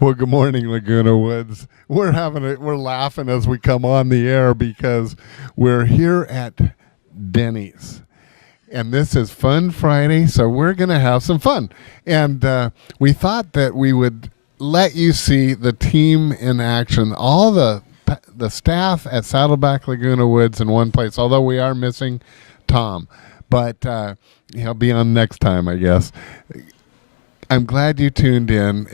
Well, good morning, Laguna Woods. We're laughing as we come on the air because we're here at Denny's, and this is Fun Friday, so we're going to have some fun. And we thought that we would let you see the team in action, all the staff at Saddleback Laguna Woods in one place. Although we are missing Tom, but he'll be on next time, I guess. I'm glad you tuned in.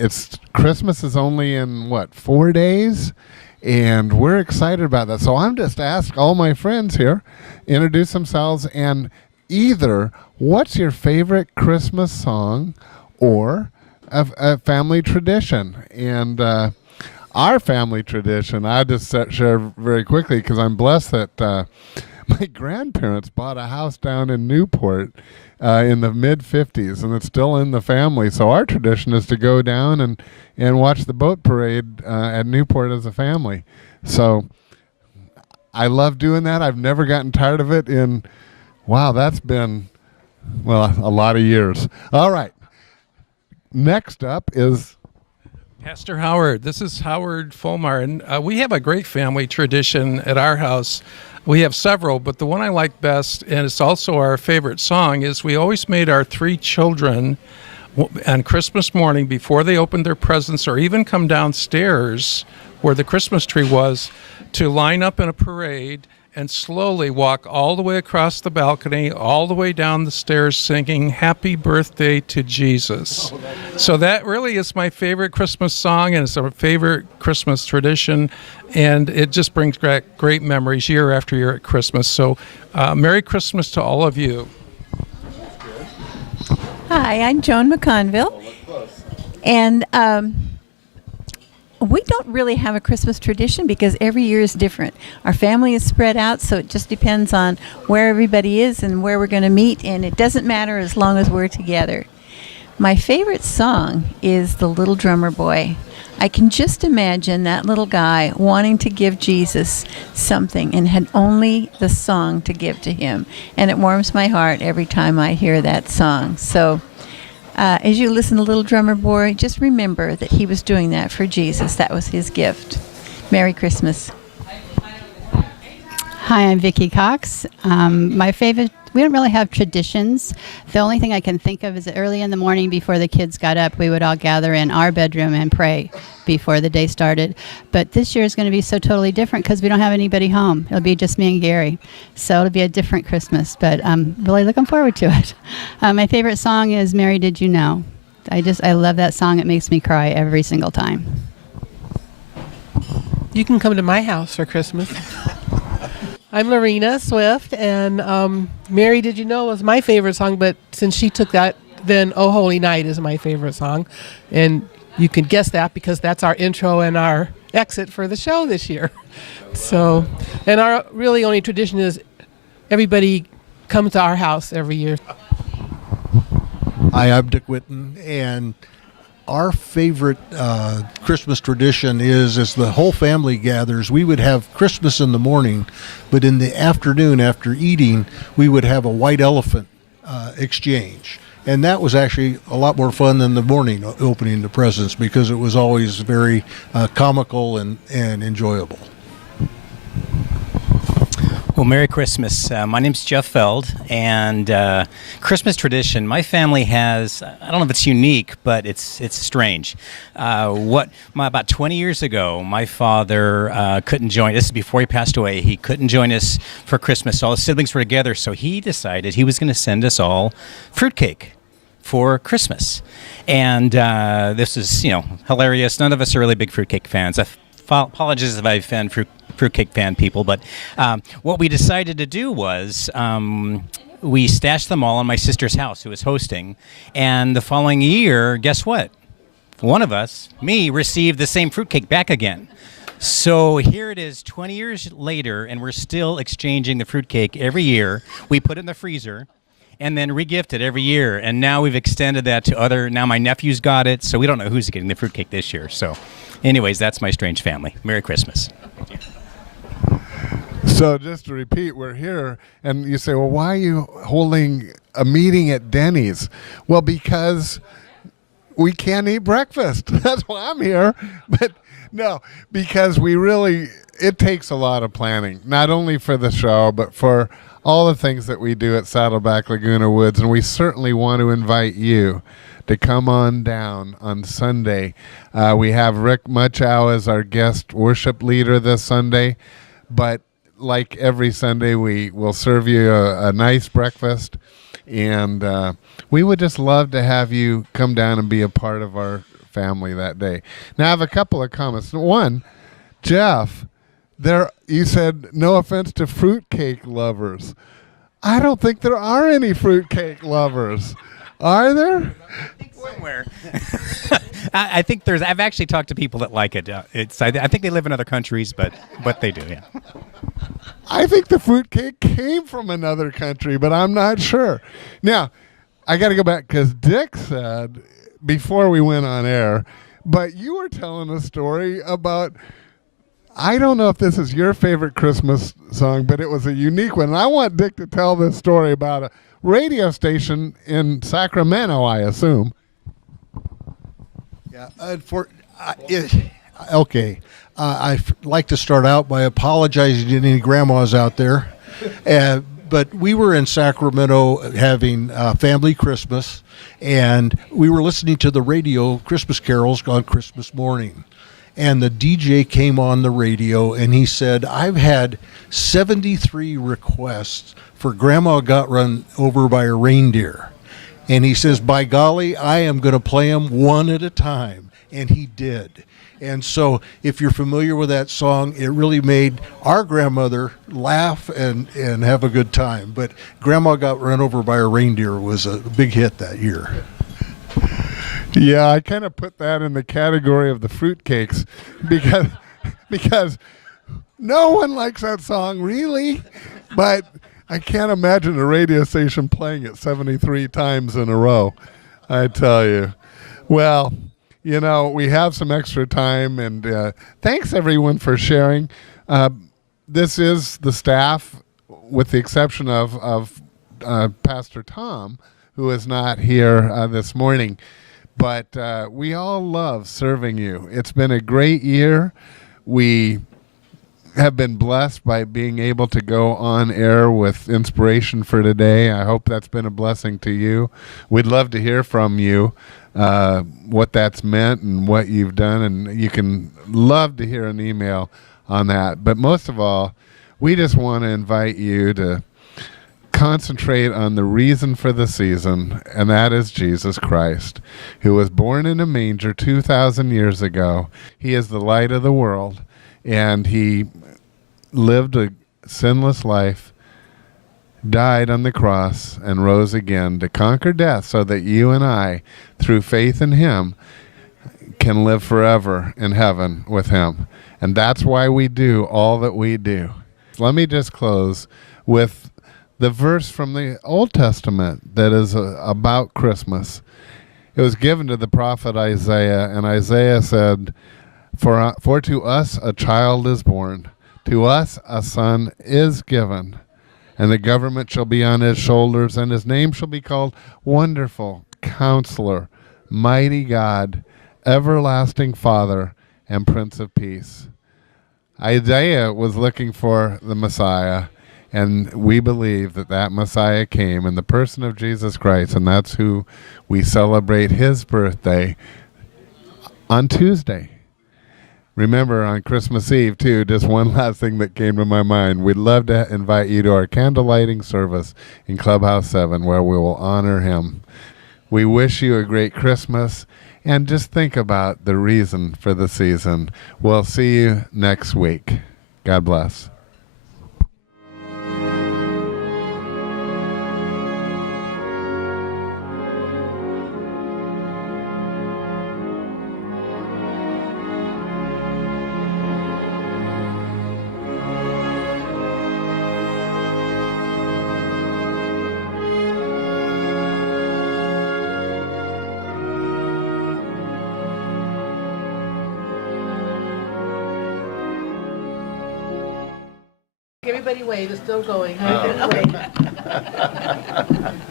Christmas is only in 4 days, and we're excited about that. So I'm just ask all my friends here, introduce themselves, and either what's your favorite Christmas song or a family tradition. And our family tradition, I just share very quickly because I'm blessed that my grandparents bought a house down in Newport in the mid-'50s, and it's still in the family. So our tradition is to go down and watch the boat parade at Newport as a family. So I love doing that. I've never gotten tired of it that's been, a lot of years. All right. Next up is Pastor Howard. This is Howard Fulmar, and we have a great family tradition at our house. We have several, but the one I like best, and it's also our favorite song, is we always made our three children on Christmas morning before they opened their presents or even come downstairs where the Christmas tree was to line up in a parade and slowly walk all the way across the balcony, all the way down the stairs singing Happy Birthday to Jesus. So that really is my favorite Christmas song, and it's our favorite Christmas tradition, and it just brings back great memories year after year at Christmas. So Merry Christmas to all of you. Hi, I'm Joan McConville, and we don't really have a Christmas tradition because every year is different. Our family is spread out, so it just depends on where everybody is and where we're going to meet, and it doesn't matter as long as we're together. My favorite song is The Little Drummer Boy. I can just imagine that little guy wanting to give Jesus something and had only the song to give to him, and it warms my heart every time I hear that song. So as you listen to Little Drummer Boy, just remember that he was doing that for Jesus. That was his gift. Merry Christmas. Hi, I'm Vicki Cox. My favorite, we don't really have traditions. The only thing I can think of is that early in the morning before the kids got up, we would all gather in our bedroom and pray before the day started. But this year is going to be so totally different because we don't have anybody home. It'll be just me and Gary. So it'll be a different Christmas, but I'm really looking forward to it. My favorite song is Mary Did You Know? I love that song. It makes me cry every single time. You can come to my house for Christmas. I'm Lorena Swift, and Mary Did You Know was my favorite song, but since she took that, then Oh Holy Night is my favorite song. And you can guess that because that's our intro and our exit for the show this year. So, and our really only tradition is everybody comes to our house every year. Hi, I'm Dick Whitten, and our favorite Christmas tradition is the whole family gathers. We would have Christmas in the morning, but in the afternoon after eating, we would have a white elephant exchange. And that was actually a lot more fun than the morning opening the presents because it was always very comical and enjoyable. Well, Merry Christmas. My name's Jeff Feld, and Christmas tradition. My family has, I don't know if it's unique, but it's strange. About 20 years ago, my father couldn't join. This is before he passed away. He couldn't join us for Christmas. All his siblings were together, so he decided he was going to send us all fruitcake for Christmas. And this is, hilarious. None of us are really big fruitcake fans. Apologies if I offend fruitcake fan people, but what we decided to do was we stashed them all in my sister's house, who was hosting, and the following year, guess what? One of us, me, received the same fruitcake back again. So here it is 20 years later, and we're still exchanging the fruitcake every year. We put it in the freezer and then regift it every year, and now we've extended that to now my nephew's got it, so we don't know who's getting the fruitcake this year. So anyways, that's my strange family. Merry Christmas. So just to repeat, we're here, and you say, well, why are you holding a meeting at Denny's? Well, because we can't eat breakfast. That's why I'm here. But no, because it takes a lot of planning, not only for the show, but for all the things that we do at Saddleback Laguna Woods. And we certainly want to invite you to come on down on Sunday. We have Rick Muchow as our guest worship leader this Sunday. But like every Sunday, we will serve you a nice breakfast. And we would just love to have you come down and be a part of our family that day. Now, I have a couple of comments. One, Jeff, you said no offense to fruitcake lovers. I don't think there are any fruitcake lovers. Are there? Somewhere. I think I've actually talked to people that like it. I think they live in other countries, but they do, yeah. I think the fruitcake came from another country, but I'm not sure. Now, I got to go back because Dick said before we went on air, but you were telling a story about, I don't know if this is your favorite Christmas song, but it was a unique one. And I want Dick to tell this story about a radio station in Sacramento, I assume. Yeah, okay. I'd like to start out by apologizing to any grandmas out there. But we were in Sacramento having family Christmas, and we were listening to the radio Christmas carols on Christmas morning. And the DJ came on the radio, and he said, I've had 73 requests for Grandma got run over by a reindeer. And he says, by golly, I am going to play them one at a time. And he did. And so if you're familiar with that song, it really made our grandmother laugh and have a good time. But Grandma Got Run Over by a Reindeer was a big hit that year. Yeah, I kind of put that in the category of the fruitcakes because no one likes that song, really. But I can't imagine a radio station playing it 73 times in a row, I tell you. Well, you know, we have some extra time, and thanks, everyone, for sharing. This is the staff, with the exception of Pastor Tom, who is not here this morning. But we all love serving you. It's been a great year. We have been blessed by being able to go on air with Inspiration for Today. I hope that's been a blessing to you. We'd love to hear from you, what that's meant and what you've done, and you can love to hear an email on that. But most of all, we just want to invite you to concentrate on the reason for the season, and that is Jesus Christ, who was born in a manger 2,000 years ago. He is the light of the world, and he lived a sinless life, died on the cross, and rose again to conquer death so that you and I, through faith in him, can live forever in heaven with him. And that's why we do all that we do. Let me just close with the verse from the Old Testament that is about Christmas. It was given to the prophet Isaiah, and Isaiah said, For to us a child is born, to us a son is given, and the government shall be on his shoulders, and his name shall be called Wonderful, Counselor, Mighty God, Everlasting Father, and Prince of Peace. Isaiah was looking for the Messiah, and we believe that that Messiah came in the person of Jesus Christ, and that's who we celebrate his birthday on Tuesday. Remember, on Christmas Eve, too, just one last thing that came to my mind. We'd love to invite you to our candle lighting service in Clubhouse 7, where we will honor him. We wish you a great Christmas, and just think about the reason for the season. We'll see you next week. God bless. Everybody wave, it's still going. Huh?